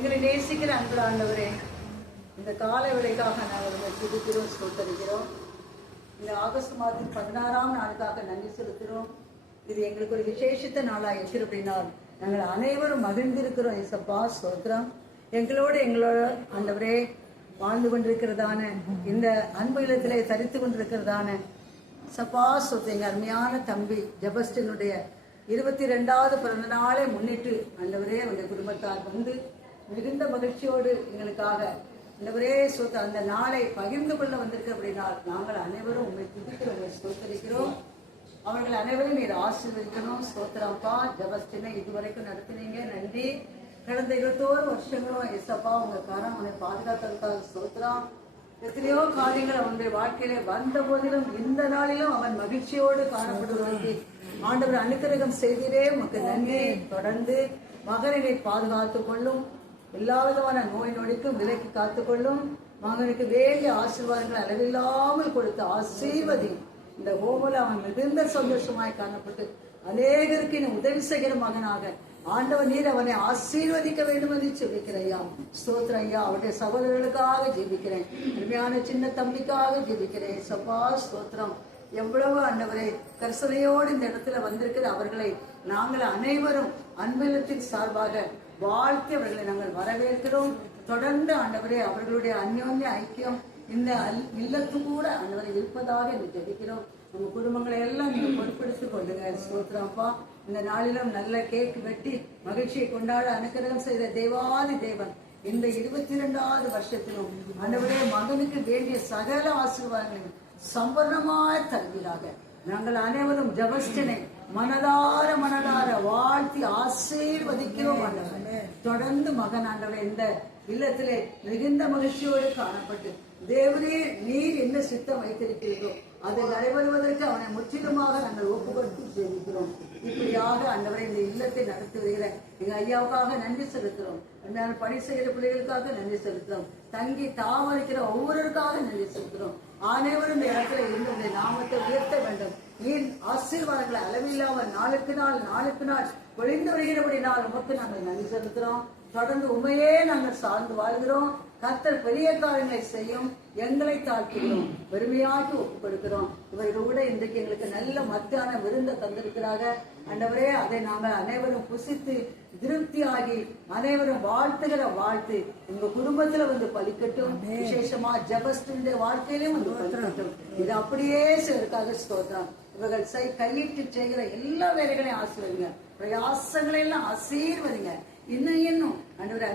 எங்களை நேசிக்கிற அன்பு ஆண்டவரே, இந்த கால வேளைக்காக நாங்கள் உங்களை துதிக்கிறோம், ஸ்தோத்தரிக்கிறோம். இந்த ஆகஸ்ட் மாதத்தின் 16ஆம் நாளுக்காக நன்றி செலுத்துகிறோம். இது எங்களுக்கு ஒரு விசேஷத்த நாளாக இருக்கிறபடினால் நாங்கள் அனைவரும் மகிழ்ந்திருக்கிறோம். இயேசப்பா ஸ்தோத்திரம். எங்களோட ஆண்டவரே வாழ்ந்து கொண்டிருக்கிறதான இந்த அன்பு இல்லத்திலே தரித்து கொண்டிருக்கிறதான சப்பா சொத்து எங்கள் அருமையான தம்பி ஜெபஸ்டினுடைய 22வது பிறந்த நாளை முன்னிட்டு ஆண்டவரே உடைய குடும்பத்தார் வந்து மிகுந்த மகிழ்ச்சியோடு எங்களுக்காக ஆண்டவரே சொத்து அந்த நாளை பகிர்ந்து கொள்ள வந்திருக்க அப்படினால் நாங்கள் அனைவரும் உங்களை துதிக்கிறோம், ஸ்தோத்தரிக்கிறோம். அவர்கள் அனைவரும் நீர் ஆசீர்வதிக்கணும். ஸ்தோத்திரப்பா. ஜெபஸ்டினை இதுவரைக்கும் நடத்தினீங்க, நன்றி. கடந்த 21 வருஷங்களும் எஸ்அப்பா உங்க காரம் உன்னை பாதுகாத்ததுக்காக ஸ்தோத்திரம். எத்தனையோ காரியங்கள் அவனுடைய வாழ்க்கையில வந்த போதிலும் இந்த நாளிலும் அவன் மகிழ்ச்சியோடு காணப்படுவதற்கு ஆண்டவர் அனுக்கிரகம் செய்கிறே உமக்கு நன்றி. தொடர்ந்து மகனை பாதுகாத்துக் கொள்ளும், எல்லா விதமான நோய் நொடிக்கும் விலைக்கு காத்துக்கொள்ளும். மகனுக்கு வேண்டிய ஆசீர்வாதங்கள் அளவில்லாமல் கொடுத்து ஆசீர்வதி. இந்த ஹோமில் அவன் மிகுந்த சந்தோஷமாய் காணப்பட்டு அநேகருக்கு நீ உதவி செய்கிற மகனாக ஆண்டவர் நீர் அவனை ஆசீர்வதிக்க வேண்டும் என்று ஜெபிக்கிறேன் ஐயா. ஸ்தோத்திரம் ஐயா. அவருடைய சகோதரர்களுக்காக ஜெபிக்கிறேன், அருமையான சின்ன தம்பிக்காக ஜெபிக்கிறேன். சப்பா ஸ்தோத்திரம். எவ்வளவு ஆண்டவரை கரிசனையோடு இந்த இடத்துல வந்திருக்கிற அவர்களை நாங்கள் அனைவரும் அன்பிலத்தின் சார்பாக வாழ்த்தி அவர்களை நாங்கள் வரவேற்கிறோம். தொடர்ந்து ஆண்டவரே அவர்களுடைய அந்யோன்ய ஐக்கியம் இந்த இல்லத்து கூட ஆண்டவரை இருப்பதாக என்று ஜெபிக்கிறோம். உங்க குடும்பங்களை எல்லாம் நீங்க பொறுப்படுத்திக் கொள்ளுங்க. ஸ்தோத்திரப்பா. இந்த நாளிலும் நல்ல கேக் வெட்டி மகிழ்ச்சியை கொண்டாட அனுக்கிரகம் செய்த தேவாதி தேவன் இந்த 22வது வருஷத்திலும் ஆண்டவரே மகனுக்கு வேண்டிய சகல ஆசீர்வாதங்களையும் சம்பூர்ணமாய் தருவீராக. நாங்கள் அனைவரும் ஜெபஸ்டினை மனதார வாழ்த்தி ஆசீர்வதிக்கிறோம். தொடர்ந்து மகன் ஆண்டவரை இந்த இல்லத்திலே மிகுந்த மகிழ்ச்சியோடு காணப்பட்டு தேவரே நீர் என்ன சித்தம் வைத்திருக்கிறீர்களோ அதை நடைபெறுவதற்கு அவனை முற்றிலுமாக நாங்கள் ஒப்புக்கொடுத்து ஜெபிக்கிறோம். இப்படியாக ஆண்டவரை இந்த இல்லத்தை நடத்தி வருகிற எங்க ஐயாவுக்காக நன்றி செலுத்துறோம். பணி செய்கிற பிள்ளைகளுக்காக நன்றி செலுத்துறோம். தங்கி தாமரிக்கிற ஒவ்வொருவருக்காக நன்றி செலுத்துறோம். அனைவரும் இந்த இடத்துல இருந்து உடைய நாமத்தை உயர்த்த வேண்டும். நீர் ஆசீர்வாதங்களை அளவில்லாமல் நாளுக்கு நாள் பொழிந்து வருகிறபடினால் உமக்கு நாங்கள் நன்றி செலுத்துறோம். தொடர்ந்து உண்மையே நாங்கள் சார்ந்து வாழ்கிறோம். கர்த்தர் பெரிய காரியங்களை செய்யும், எங்களை தாழ்த்துகிறோம், பெருமையாக்கி ஒப்புக் கொடுக்கிறோம். இவர்கள் கூட இன்றைக்கு எங்களுக்கு நல்ல மத்தியான விருந்தை தந்திருக்கிறாங்க ஆண்டவரே. அதை நாங்கள் அனைவரும் புசித்து திருப்தியாகி அனைவரும் வாழ்த்துகிற வாழ்த்து உங்க குடும்பத்துல வந்து பலிக்கட்டும். விசேஷமா ஜெபஸ்டினுடைய வாழ்க்கையிலும் வந்து பலிக்கட்டும். இது அப்படியே சிலருக்காக ஸ்தோத்திரம். இவர்கள் கையிட்டு செய்கிற எல்லா வேலைகளையும் ஆசீர்வதிங்க, பிரயாசங்களை எல்லாம் ஆசீர்வதிங்க. இன்னும் ஆண்டவரே